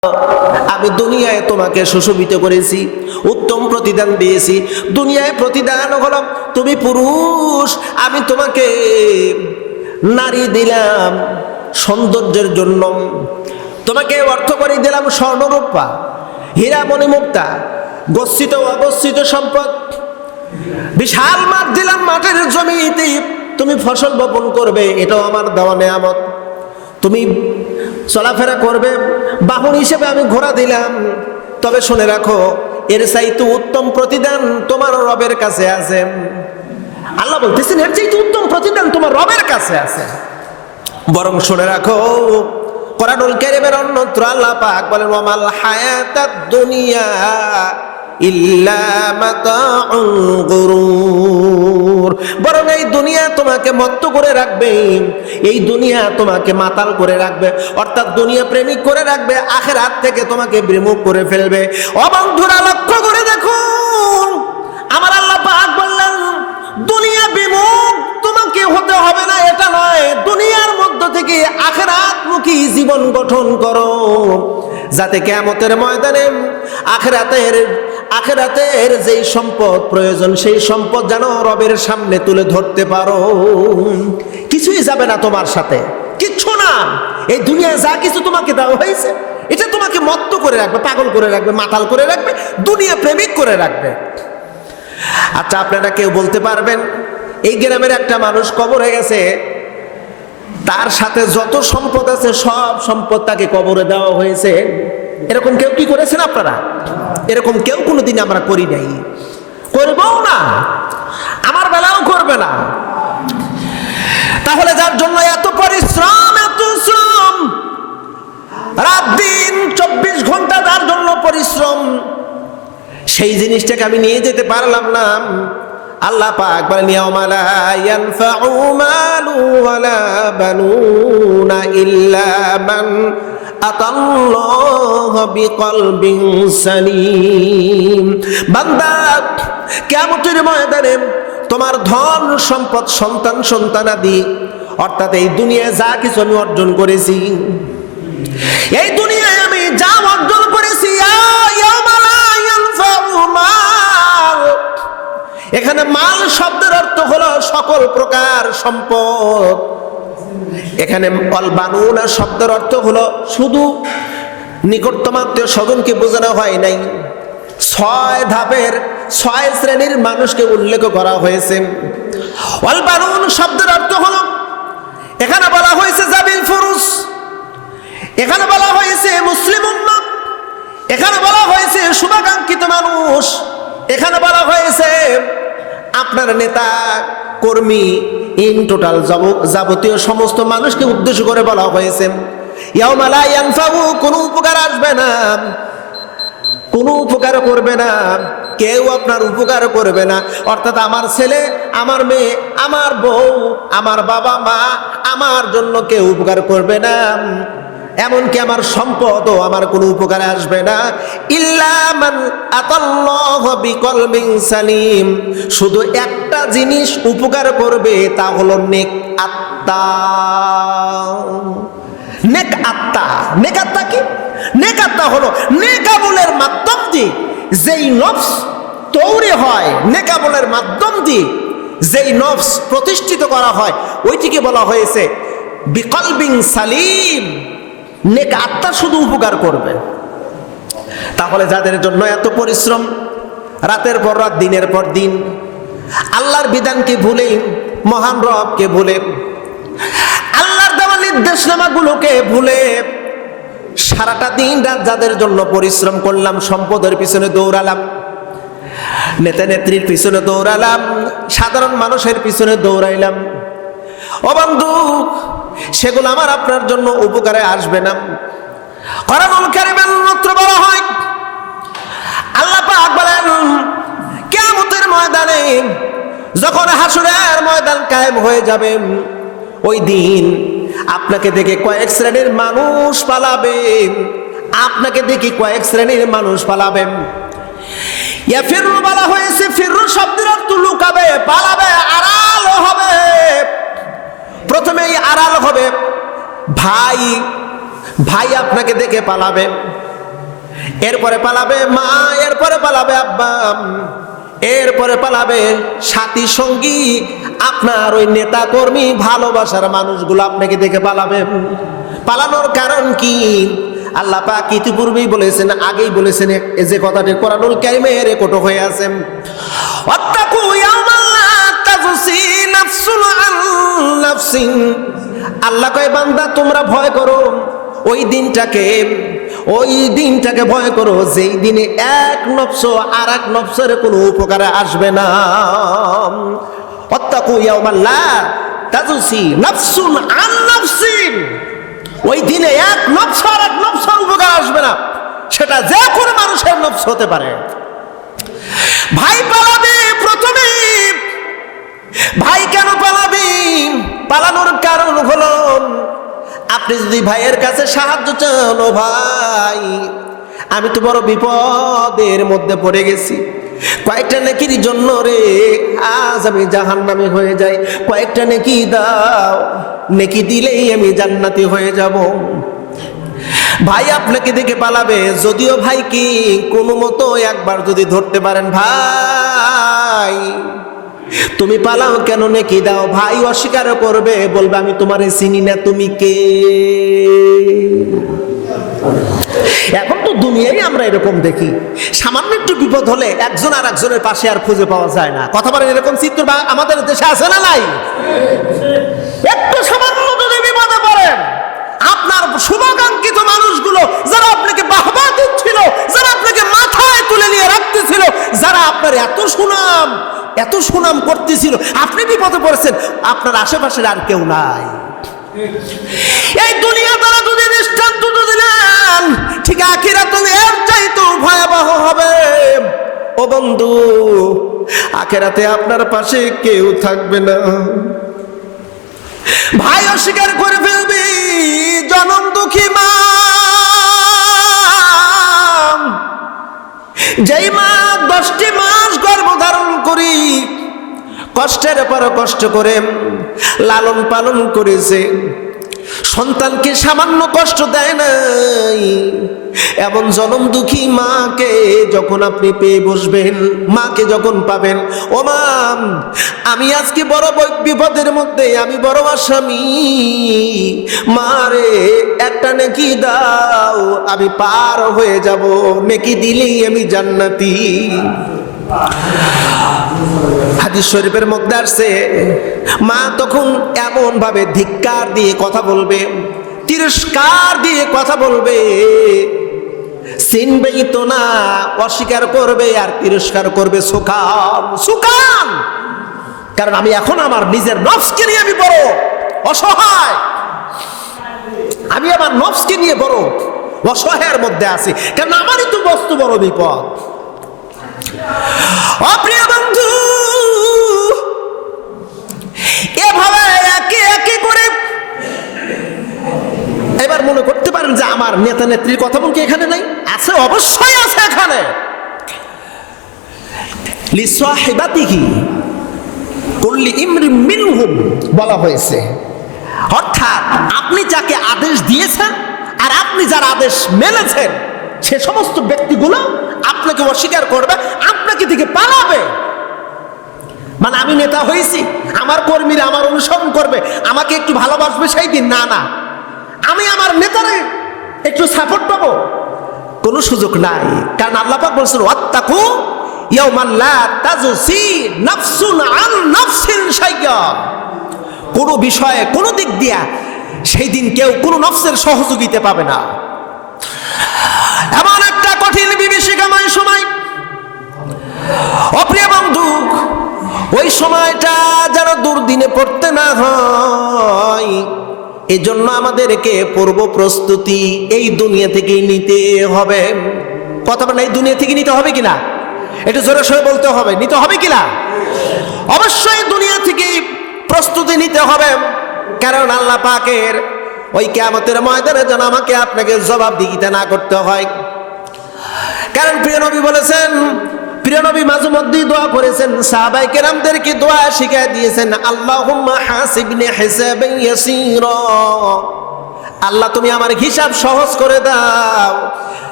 আমি দুনিয়ায় তোমাকে সুশোভিত করেছি, উত্তম প্রতিদান দিয়েছি। দুনিয়ায় প্রতিদান হলো তুমি পুরুষ, আমি তোমাকে নারী দিলাম সৌন্দর্যের জন্য, তোমাকে অর্থ করে দিলাম স্বর্ণরূপা, হীরা মণিমুক্তা, গচ্ছিত অগচ্ছিত সম্পদ, বিশাল মাঠ দিলাম, মাঠের জমিতে তুমি ফসল বপন করবে, এটাও আমার দেওয়া নেয়ামত। তুমি চলাফেরা করবে, বাহন হিসেবে আমি ঘোড়া দিলাম। তবে শুনে রাখো, এর চাইতে উত্তম প্রতিদান তোমার রবের কাছে আছে। আল্লাহ বলতেছেন এর চাইতে উত্তম প্রতিদান তোমার রবের কাছে আছে। বরং শুনে রাখো, কোরআনুল কারীমের অন্যত্র আল্লাহ পাক বলেন, ওয়ামাল হায়াতাদ দুনিয়া ইল্লা মাতাউল গুরুর। বরং এই দুনিয়া তোমাকে মত্ত করে রাখবে, এই দুনিয়া তোমাকে মাতাল করে রাখবে, অর্থাৎ দুনিয়া প্রেমিক করে রাখবে, আখিরাত থেকে তোমাকে বিমুখ করে ফেলবে। ও বন্ধুরা, লক্ষ্য করে দেখুন, আমার আল্লাহ পাক বললেন দুনিয়া বিমুখ তোমাকে হতে হবে না, এটা নয়, দুনিয়ার মধ্য থেকে আখিরাতমুখী জীবন গঠন করো, যাতে কিয়ামতের ময়দানে আখিরাতের যেই সম্পদ প্রয়োজন সেই সম্পদ যেন রবের সামনে তুলে ধরতে পারো। কিছুই যাবে না তোমার সাথে, কিচ্ছু না। এই দুনিয়ায় যা কিছু তোমাকে দেওয়া হয়েছে এটা তোমাকে মত্ত করে রাখবে, পাগল করে রাখবে, মাতাল করে রাখবে, দুনিয়া প্রেমিক করে রাখবে। আচ্ছা, আপনারা কেউ বলতে পারবেন এই গ্রামের একটা মানুষ কবরে গেছে, তার সাথে যত সম্পদ আছে সব সম্পদ তাকে কবরে দেওয়া হয়েছে, এরকম কেউ কি করেছেন আপনারা? এরকম কেউ কোনোদিন আমরা করি নাই, করবও না, আমার বেলাও করবে না। তাহলে যার জন্য এত পরিশ্রম, এত শ্রম, রাত দিন 24 ঘন্টা যার জন্য পরিশ্রম, সেই জিনিসটাকে আমি নিয়ে যেতে পারলাম না। আল্লাহ পাক বলেন, ইয়াউমা লা ইয়ানফাউ মালু ওয়ালা বানুনা ইল্লা মান আতাল্লাহ বিকলবিন সালিম। বান্দা, কিয়ামতের ময়দানে তোমার ধন সম্পদ, সন্তান সন্তানাদি, অর্থাৎ এই দুনিয়ায় যা কিছু আমি অর্জন করেছি, এই দুনিয়ায় আমি যা অর্জন করেছি, ইয়াউমা লা ইয়ানফাউ মাল, এখানে মাল শব্দের অর্থ হলো সকল প্রকার সম্পদ। এখানে অল বানুনা শব্দের অর্থ হলো শুধু নিকটতম আত্মীয় স্বজনকে বোঝানো হয় নাই, 6 ধাপের 6 শ্রেণীর মানুষকে উল্লেখ করা হয়েছে। অল বানুন শব্দের অর্থ হলো, এখানে বলা হয়েছে জাবিল ফুরুস, এখানে বলা হয়েছে মুসলিম উম্মাহ, এখানে বলা হয়েছে শুভাকাঙ্ক্ষিত মানুষ, এখানে বলা হয়েছে আপনার নেতা কর্মী, ইন টোটাল যাবতীয় সমস্ত মানুষকে উদ্দেশ্য করে বলা হয়েছে, ইয়াউমা লা ইয়ানফাউ, কোনো উপকার আসবে না, কোনো উপকার করবে না, কেউ আপনার উপকার করবে না। অর্থাৎ আমার ছেলে, আমার মেয়ে, আমার বউ, আমার বাবা মা, আমার জন্য কেউ উপকার করবে না, এমনকি আমার সম্পদও আমার কোনো উপকারে আসবে না। ইল্লা মান আতাল্লাহ বিকলবিন সালিম, শুধু একটা জিনিস উপকার করবে, তা হলো নেক আত্মা। নেক আত্মা, নেক আত্মা কি? নেক আত্মা হলো নেকামলের মাধ্যম দিয়ে যেই নফস তৈরি হয়, নেকামলের মাধ্যম দিয়ে যেই নফস প্রতিষ্ঠিত করা হয়, ওইটিকে বলা হয়েছে বিকলবিন সালিম। নেক আত্মা শুধু উপকার করবে। তাহলে যাদের জন্য এত পরিশ্রম, রাতের পর রাত, দিনের পর দিন, আল্লাহর বিধানকে ভুলে, মহান রবকে ভুলে, আল্লাহর দেওয়া নির্দেশনামাগুলোকে ভুলে সারাটা দিন রাত যাদের জন্য পরিশ্রম করলাম, সম্পদের পিছনে দৌড়ালাম, নেতা নেত্রীর পিছনে দৌড়ালাম, সাধারণ মানুষের পিছনে দৌড়াইলাম, ও বন্ধু, সেগুলো আমার আপনার জন্য উপকারে আসবে না। কোরআনুল কারীমে মাত্র বলা হয়, আল্লাহ পাক বলেন কিয়ামতের ময়দানে যখন হাসরের ময়দান কায়েম হয়ে যাবে, ওই দিন আপনাকে দেখে কয়েক শ্রেণীর মানুষ পালাবে, আপনাকে দেখে কয়েক শ্রেণীর মানুষ পালাবে। ইয়াফিরু বলা হয়েছে, ফিরু শব্দের অর্থ লুকাবে, পালাবে, আড়াল হবে। প্রথমেই আড়াল হবে ভাই, ভাই আপনাকে দেখে পালাবে, এরপরে পালাবে মা, এরপরে পালাবে আব্বা, এরপরে পালাবে সাথী সঙ্গী, আপনার ওই নেতা কর্মী ভালোবাসার মানুষগুলো আপনাকে দেখে পালাবে। পালানোর কারণ কি? আল্লাহ পাক ইতিপূর্বেই বলেছেন, আগেই বলেছেন, এই যে কথাটি কোরআনুল কারীমে রেকর্ড হয়ে আছে, ওয়াত্তাকু ইয়াওমান লা তাজসি নাফসুন আন নাফসিন। আল্লাহ কয় বান্দা তোমরা ভয় করো ওই দিনটাকে ভয় করো যেই দিনে এক নফস আর এক নফসের কোনো উপকারে আসবে না। ওয়াত্তাকু ইয়াওমান লা তাজসি নাফসুন আন নাফসিন। ওই দিনে এক নফস আর এক নফসের উপকার আসবে না, সেটা যে কোনো মানুষের নফস হতে পারে। ভাই পালাবে প্রথমে। ভাই কেন পালাবে? পালানোর কারণ হলো আপনি যদি ভাইয়ের কাছে সাহায্য চান, ও ভাই আমি তো বড় বিপদের মধ্যে পড়ে গেছি, কয়েকটা নেকির জন্য রে আজ আমি জাহান্নামী হয়ে যাই, কয়েকটা নেকি দাও, নেকি দিলেই আমি জান্নাতি হয়ে যাব। ভাই আপনাকে দেখে পালাবে, যদিও ভাই কি কোনো মতো একবার যদি ধরতে পারেন, ভাই তুমি পালাও কেন, নেকি দাও, ভাই অস্বীকার করবে, বলবে আমি তোমারে চিনি না, তুমি কে। এখন তো দুনিয়ায় আমরা এরকম দেখি, সামান্য একটু বিপদ হলে একজন আর একজনের পাশে আর খুঁজে পাওয়া যায় না। কথা বলেন, এরকম চিত্র আমাদের দেশে আছে না নাই? একটু সামান্য যদি বিপদে পড়েন, আপনার শুভাকাঙ্ক্ষিত মানুষগুলো যারা আপনাকে বাহবা দিচ্ছিল, যারা আপনাকে মাথায় তুলে নিয়ে রাখতেছিল, যারা আপনার এত সুনাম করতেছিল, আপনি বিপদে পড়েছেন, আপনার আশেপাশের আর কেউ নাই। এই দুনিয়া তারা যদি দৃষ্টান্ত দিলেন, ঠিক আখিরাত এর চাইতেও ভয়াবহ হবে। ও বন্ধু, আখিরাতে আপনার পাশে কেউ থাকবে না। ভাই অস্বীকার করে ফেলবি, জনম দুঃখী মা, যেই মা 10টি মাস গর্ভধারণ করি কষ্টের পর কষ্ট করে লালন পালন করেছে, সন্তানকে সামান্য কষ্ট দেয় নাই, এমন জনম দুঃখী মাকে যখন আপনি পেয়ে বসবেন, মাকে যখন পাবেন, ও মা আমি আজকে বড় বিপদের মধ্যে, আমি বড় আসামি, মারে একটা নেকি দাও, আমি পার হয়ে যাব, নেকি দিলেই আমি জান্নাতি। হাদিস শরীফের মধ্যে আসছে, মা তখন এমন ভাবে ধিক্কার দিয়ে কথা বলবে, তিরস্কার দিয়ে কথা বলবে, চিনবেই তো না, অস্বীকার করবে আর তিরস্কার করবে সুকান। কারণ আমি এখন আমার নিজের নফসকে নিয়ে আমি বড় অসহায়, আমি আমার নফসকে নিয়ে বড় অসহায়ের মধ্যে আছি, কারণ আমারই তো বস্তু বড় বিপদ। অপ্রিয় বন্ধু, এভাবে একে একে করে এবার মনে করতে পারেন যে আমার নেতা নেত্রীর কথা বলতে এখানে নাই, আছে, অবশ্যই আছে এখানে। লিসাহিবাতিহি কুল্লি ইমরিন মিনহুম বলা হয়েছে, অর্থাৎ আপনি যাকে আদেশ দিয়েছেন আর আপনি যার আদেশ মেনেছেন, সে সমস্ত ব্যক্তিগুলো আপনাকে অস্বীকার করবে, আপনাকে থেকে পালাবে। মানে আমি নেতা হয়েছি, আমার কর্মীরা আমার অনুসরণ করবে, আমাকে একটু ভালোবাসবে সেই দিন, না না, আমি আমার নেতারে একটু সাপোর্ট পাবো, কোনো সুযোগ নাই। কারণ আল্লাহ পাক বলেছেন, ওয়াত্তাকু ইয়াওমান লা তাজসি নাফসুন আন নাফসিন শাইয়্যা। কোনো বিষয়ে কোনো দিক দিয়া সেই দিন কেউ কোনো নফসের সহযোগিতা পাবে না। এমন একটা কঠিন বিভীষিকাময় সময়, অপ্রিয় বন্ধু, ওই সময়টা যেন দুর্দিনে পড়তে না হয়, এজন্য আমাদেরকে পূর্ব প্রস্তুতি এই দুনিয়া থেকেই নিতে হবে। কথা বলেন, এই দুনিয়া থেকে নিতে হবে কিনা? একটু জোরে সোরে বলতে হবে, নিতে হবে কিনা? অবশ্যই দুনিয়া থেকে প্রস্তুতি নিতে হবে, কারণ আল্লাহ পাকের ওই কিয়ামতের ময়দানে যেন আমাকে আপনাকে জবাবদিহিতা না করতে হয়। কারণ প্রিয় নবী বলেছেন, প্রিয় নবী মাঝে মধ্যেই দোয়া করেছেন, সাহাবায়ে কেরামদেরকে দোয়া শিখিয়ে দিয়েছেন, আল্লাহুম্মা হাসিবনি হিসাবান ইয়াসীরা, আল্লাহ তুমি আমার হিসাব সহজ করে দাও।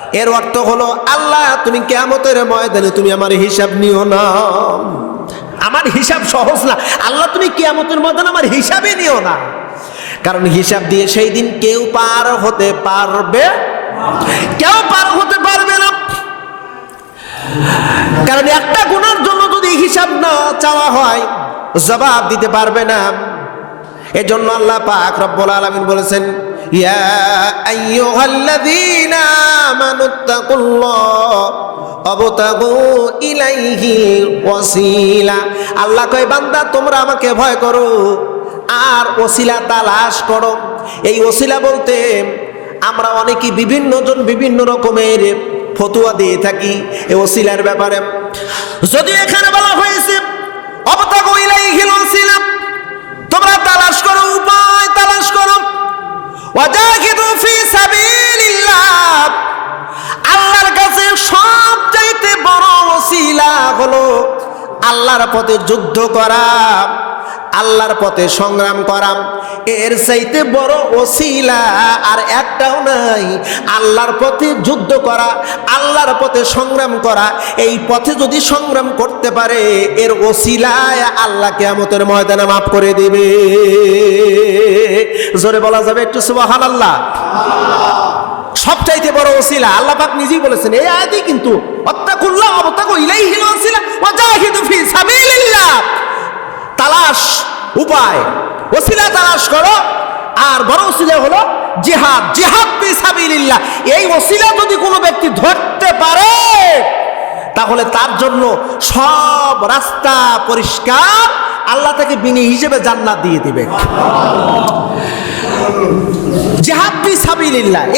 এর অর্থ হলো আল্লাহ তুমি কিয়ামতের ময়দানে তুমি আমার হিসাব নিও না। আমার হিসাব সহজ না আল্লাহ, তুমি কিয়ামতের ময়দানে আমার হিসাবই নিও না। কারণ হিসাব দিয়ে সেই দিন কেউ পার হতে পারবে, কেউ পার হতে পারবে না। কারণ একটা গুনার জন্য যদি হিসাব না চাওয়া হয় জবাব দিতে পারবে না। এজন্য আল্লাহ পাক রব্বুল আলামিন বলেছেন, ইয়া আইয়ুহাল্লাযীনা আমানুত্তাকুল্লাহ ওয়াবতাগু ইলাইহি ওয়াসিলা। আল্লাহ কয় বান্দা তোমরা আমাকে ভয় করো আর ওসিলা তালাশ করো। এই ওসিলা বলতে আমরা অনেকেই বিভিন্ন জন বিভিন্ন রকমের ফতোয়া দিয়ে থাকি এই ওসিলার ব্যাপারে। যদি এখানে বলা হয়েছে ওয়াবতাগু ইলাইহিল ওয়াসিলা, তোমরা তালাশ করো, উপায় তালাশ করো। ওয়াজাহিদু ফি সাবিলিল্লাহ, আল্লাহর কাছে সবচাইতে বড় ওসিলা হলো আল্লাহর পথে যুদ্ধ করা, আল্লাহর পথে সংগ্রাম করা। এর চাইতে বড় ওসিলা আর একটাও নাই। আল্লাহর পথে যুদ্ধ করা, আল্লাহর পথে সংগ্রাম করা, এই পথে যদি সংগ্রাম করতে পারে এর ওসিলায় আল্লাহ কিয়ামতের ময়দানে মাফ করে দিবে। জোরে বলা যাবে একটু সুবহানাল্লাহ। সবচাইতে বড় ওসিলা আল্লাহ পাক নিজেই বলেছেন এই আয়াতেই, কিন্তু ওয়াত্তাকুল্লাহ ওয়াবতাগু ইলাইহিল ওয়াসিলা ওয়াজাহিদু ফি সাবিলিল্লাহ। তালাশ, উপায়, ওসিলা তালাশ করো। আর বড় ওসিলা হলো জিহাদ, জিহাদ ফি সাবিলিল্লাহ। এই ওসিলা যদি কোনো ব্যক্তি ধরতে পারে তাহলে তার জন্য সব রাস্তা পরিষ্কার, আল্লাহ তাকে বিনি হিসেবে জান্নাত দিয়ে দিবে। জিহাদ ফি সাবিলিল্লাহ।